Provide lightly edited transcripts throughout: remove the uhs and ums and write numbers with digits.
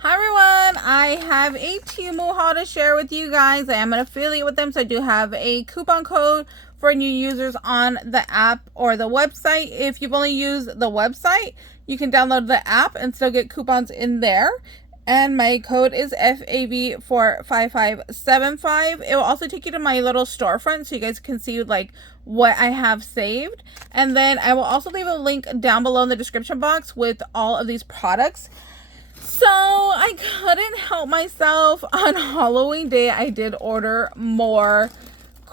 Hi everyone, I have a Temu haul to share with you guys. I am an affiliate with them, so I do have a coupon code for new users on the app or the website. If you've only used the website, you can download the app and still get coupons in there. And my code is fav45575. It will also take you to my little storefront so you guys can see like what I have saved. And then I will also leave a link down below in the description box with all of these products. So I couldn't help myself. On Halloween day, I did order more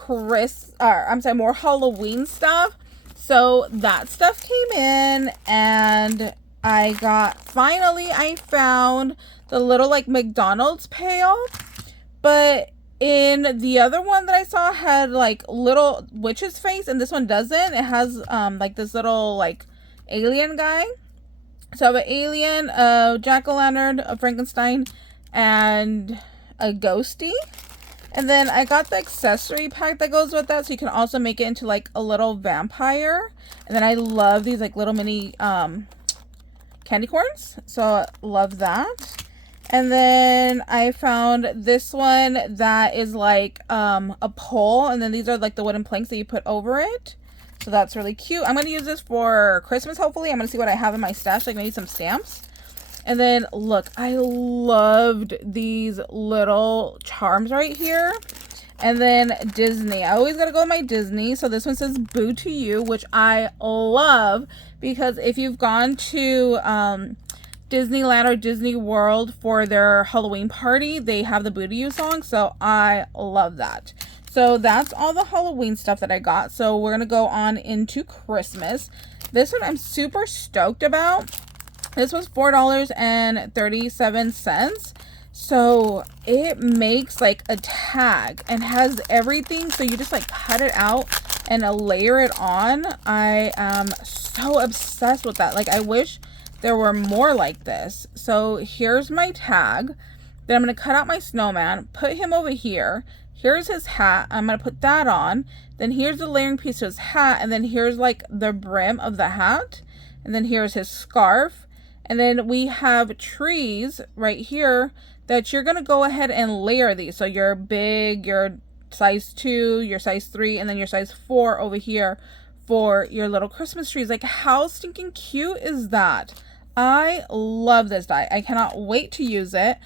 more Halloween stuff. So that stuff came in, and I found the little like McDonald's pail, but in the other one that I saw had like little witch's face, and this one doesn't. It has like this little like alien guy. So I have an alien, a jack-o'-lantern, a Frankenstein, and a ghosty. And then I got the accessory pack that goes with that, so you can also make it into like a little vampire. And then I love these like little mini candy corns, so I love that. And then I found this one that is like a pole, and then these are like the wooden planks that you put over it. So that's really cute. I'm going to use this for Christmas, hopefully. I'm going to see what I have in my stash, like maybe some stamps. And then, look, I loved these little charms right here. And then Disney. I always got to go with my Disney. So this one says Boo to You, which I love. Because if you've gone to Disneyland or Disney World for their Halloween party, they have the Boo to You song. So I love that. So that's all the Halloween stuff that I got. So we're going to go on into Christmas. This one I'm super stoked about. This was $4.37. So it makes like a tag and has everything. So you just like cut it out and layer it on. I am so obsessed with that. Like I wish there were more like this. So here's my tag. Then I'm going to cut out my snowman, put him over here. Here's his hat. I'm going to put that on. Then here's the layering piece of his hat. And then here's like the brim of the hat. And then here's his scarf. And then we have trees right here that you're going to go ahead and layer these. So your big, your size 2, your size 3, and then your size 4 over here for your little Christmas trees. Like how stinking cute is that? I love this die. I cannot wait to use it.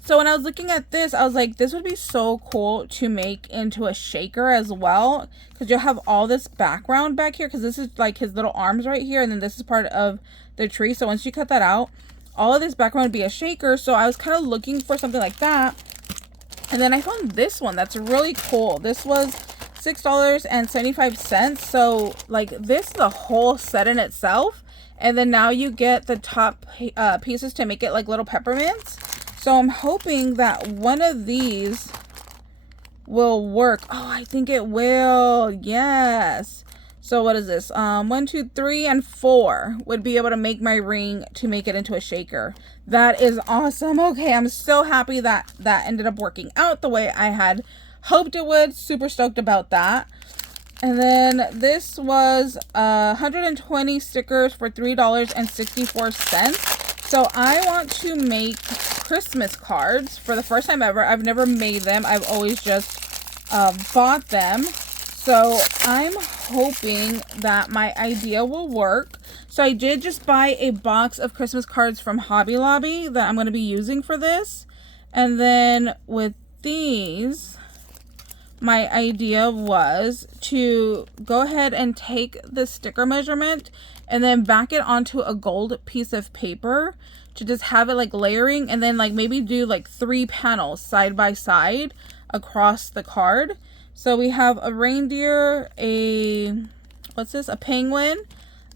So when I was looking at this, I was like, this would be so cool to make into a shaker as well. Because you'll have all this background back here. Because this is like his little arms right here. And then this is part of the tree. So once you cut that out, all of this background would be a shaker. So I was kind of looking for something like that. And then I found this one that's really cool. This was $6.75. So like this is a whole set in itself. And then now you get the top pieces to make it like little peppermints. So I'm hoping that one of these will work. Oh, I think it will. Yes. So what is this? 1, 2, 3, and 4 would be able to make my ring to make it into a shaker. That is awesome. Okay, I'm so happy that that ended up working out the way I had hoped it would. Super stoked about that. And then this was 120 stickers for $3.64. So I want to make Christmas cards for the first time ever. I've never made them. I've always just bought them. So I'm hoping that my idea will work. So I did just buy a box of Christmas cards from Hobby Lobby that I'm going to be using for this. And then with these, my idea was to go ahead and take the sticker measurement and then back it onto a gold piece of paper to just have it like layering, and then like maybe do like 3 panels side by side across the card. So we have a reindeer, a penguin,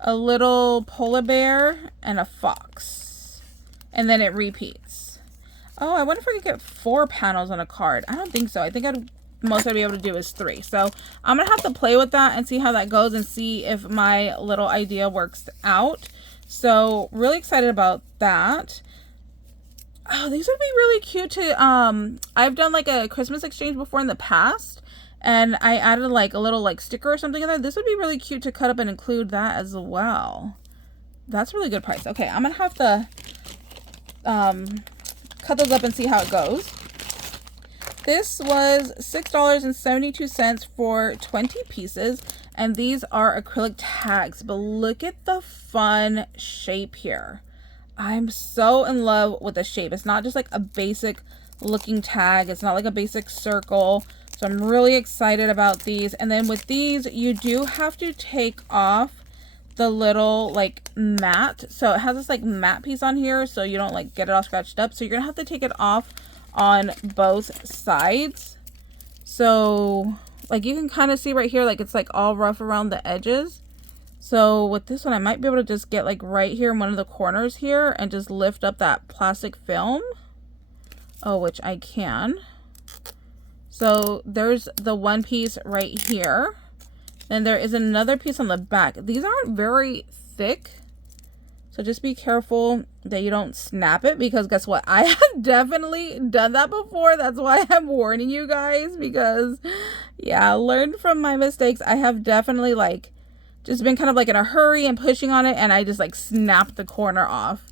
a little polar bear, and a fox. And then it repeats. Oh, I wonder if I could get 4 panels on a card. I don't think so. I think most I'd be able to do is 3. So I'm gonna have to play with that and see how that goes and see if my little idea works out. So really excited about that. Oh, these would be really cute to I've done like a Christmas exchange before in the past, and I added like a little like sticker or something in there. This would be really cute to cut up and include that as well. That's a really good price. Okay, I'm gonna have to cut those up and see how it goes. This was $6.72 for 20 pieces, and these are acrylic tags, but look at the fun shape here. I'm so in love with the shape. It's not just like a basic looking tag. It's not like a basic circle. So I'm really excited about these. And then with these, you do have to take off the little like mat. So it has this like mat piece on here, so you don't like get it all scratched up. So you're gonna have to take it off on both sides. So like you can kind of see right here, like it's like all rough around the edges. So with this one, I might be able to just get like right here in one of the corners here and just lift up that plastic film. Oh, which I can. So there's the one piece right here. Then there is another piece on the back. These aren't very thick, so just be careful that you don't snap it, because guess what? I have definitely done that before. That's why I'm warning you guys, because yeah, I learned from my mistakes. I have definitely like just been kind of like in a hurry and pushing on it, and I just like snapped the corner off.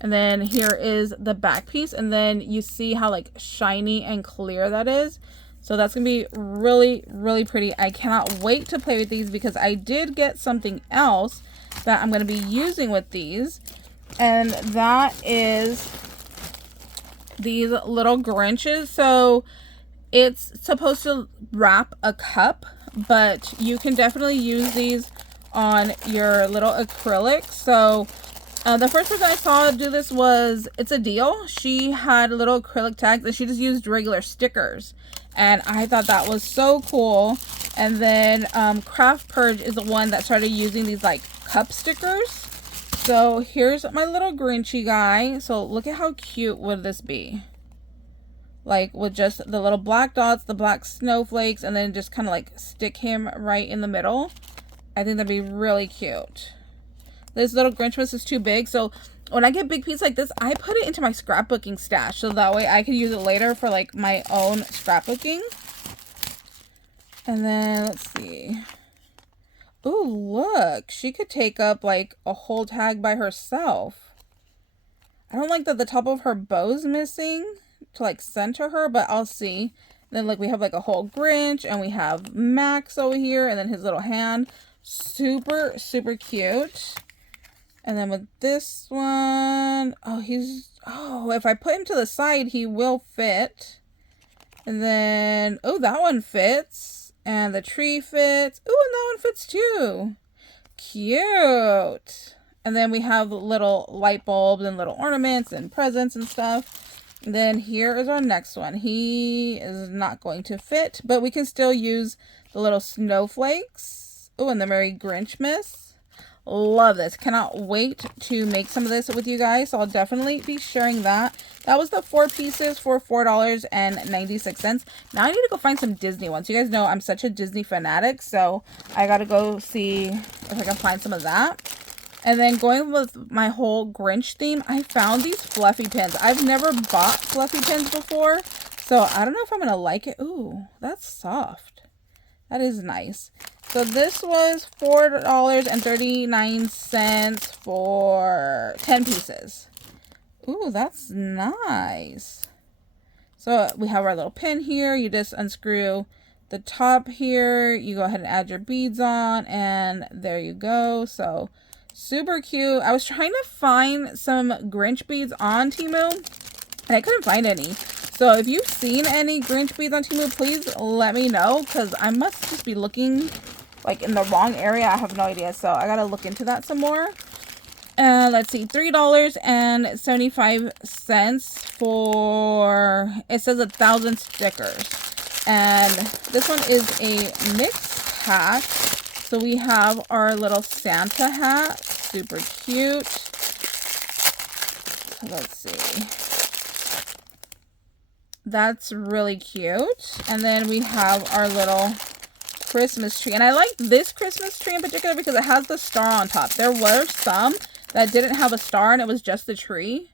And then here is the back piece, and then you see how like shiny and clear that is. So that's gonna be really, really pretty. I cannot wait to play with these, because I did get something else that I'm gonna be using with these, and that is these little Grinches. So it's supposed to wrap a cup, but you can definitely use these on your little acrylic. So the first person I saw do this was It's a Deal. She had little acrylic tags, and she just used regular stickers, and I thought that was so cool. And then Craft Purge is the one that started using these like cup stickers. So here's my little Grinchy guy. So look at how cute would this be, like with just the little black dots, the black snowflakes, and then just kind of like stick him right in the middle. I think that'd be really cute. This little Grinchmas is too big, so when I get big pieces like this, I put it into my scrapbooking stash, so that way I can use it later for like my own scrapbooking. And then let's see. Ooh, look, she could take up like a whole tag by herself. I don't like that the top of her bow's missing to like center her, but I'll see. Then like we have like a whole Grinch, and we have Max over here, and then his little hand. Super, super cute. And then with this one, oh, if I put him to the side, he will fit. And then, oh, that one fits. And the tree fits. Oh, and that one fits too. Cute. And then we have little light bulbs and little ornaments and presents and stuff. And then here is our next one. He is not going to fit, but we can still use the little snowflakes. Oh, and the Merry Grinchmas. Love this. Cannot wait to make some of this with you guys. So I'll definitely be sharing that. That was the 4 pieces for $4.96. Now I need to go find some Disney ones. You guys know I'm such a Disney fanatic, so I gotta go see if I can find some of that. And then going with my whole Grinch theme, I found these fluffy pins. I've never bought fluffy pins before, so I don't know if I'm gonna like it. Ooh, that's soft. That is nice. So this was $4.39 for 10 pieces. Ooh, that's nice. So we have our little pin here. You just unscrew the top here. You go ahead and add your beads on, and there you go. So super cute. I was trying to find some Grinch beads on Temu, and I couldn't find any. So if you've seen any Grinch beads on Temu, please let me know, because I must just be looking like in the wrong area. I have no idea. So I gotta look into that some more. Let's see, $3.75 for, it says 1,000 stickers. And this one is a mixed pack. So we have our little Santa hat, super cute. Let's see. That's really cute. And then we have our little Christmas tree. And I like this Christmas tree in particular because it has the star on top. There were some that didn't have a star and it was just the tree.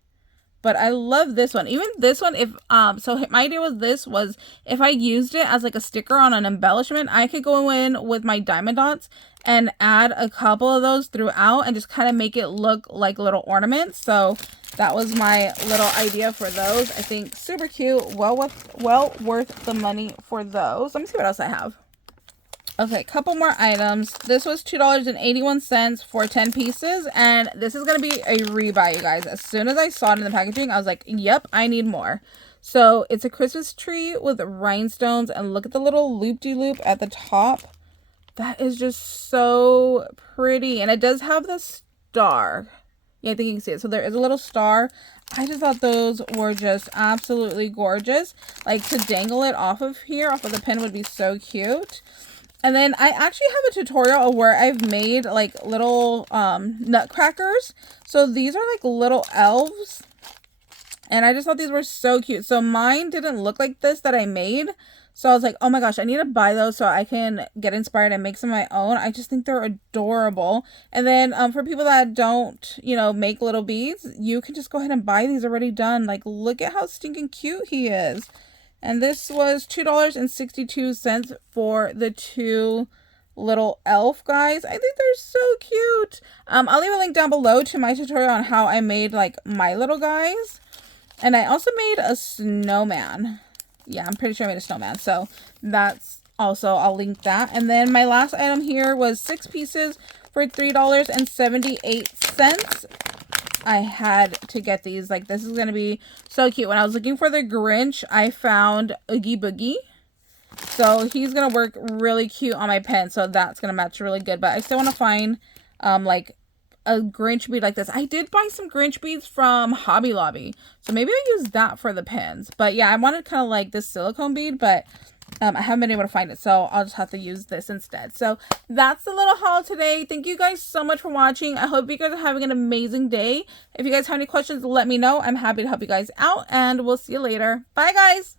But I love this one. Even this one, if so my idea was this was if I used it as like a sticker on an embellishment, I could go in with my diamond dots and add a couple of those throughout and just kind of make it look like little ornaments. So that was my little idea for those. I think super cute, well worth the money for those. Let me see what else I have. Okay, a couple more items. This was $2.81 for 10 pieces, and this is going to be a rebuy, you guys. As soon as I saw it in the packaging, I was like, yep, I need more. So it's a Christmas tree with rhinestones, and look at the little loop-de-loop at the top. That is just so pretty, and it does have the star. Yeah, I think you can see it. So there is a little star. I just thought those were just absolutely gorgeous. Like, to dangle it off of here, off of the pin, would be so cute. And then I actually have a tutorial where I've made like little nutcrackers. So these are like little elves. And I just thought these were so cute. So mine didn't look like this that I made. So I was like, oh my gosh, I need to buy those so I can get inspired and make some of my own. I just think they're adorable. And then for people that don't, you know, make little beads, you can just go ahead and buy these already done. Like, look at how stinking cute he is. And this was $2.62 for the two little elf guys. I think they're so cute. I'll leave a link down below to my tutorial on how I made like my little guys. And I also made a snowman. Yeah, I'm pretty sure I made a snowman. So that's also, I'll link that. And then my last item here was 6 pieces for $3.78. I had to get these. Like, this is going to be so cute. When I was looking for the Grinch, I found Oogie Boogie. So he's going to work really cute on my pen. So that's going to match really good. But I still want to find, like, a Grinch bead like this. I did buy some Grinch beads from Hobby Lobby. So maybe I use that for the pins. But yeah, I wanted kind of like this silicone bead, but I haven't been able to find it. So I'll just have to use this instead. So that's the little haul today. Thank you guys so much for watching. I hope you guys are having an amazing day. If you guys have any questions, let me know. I'm happy to help you guys out, and we'll see you later. Bye, guys.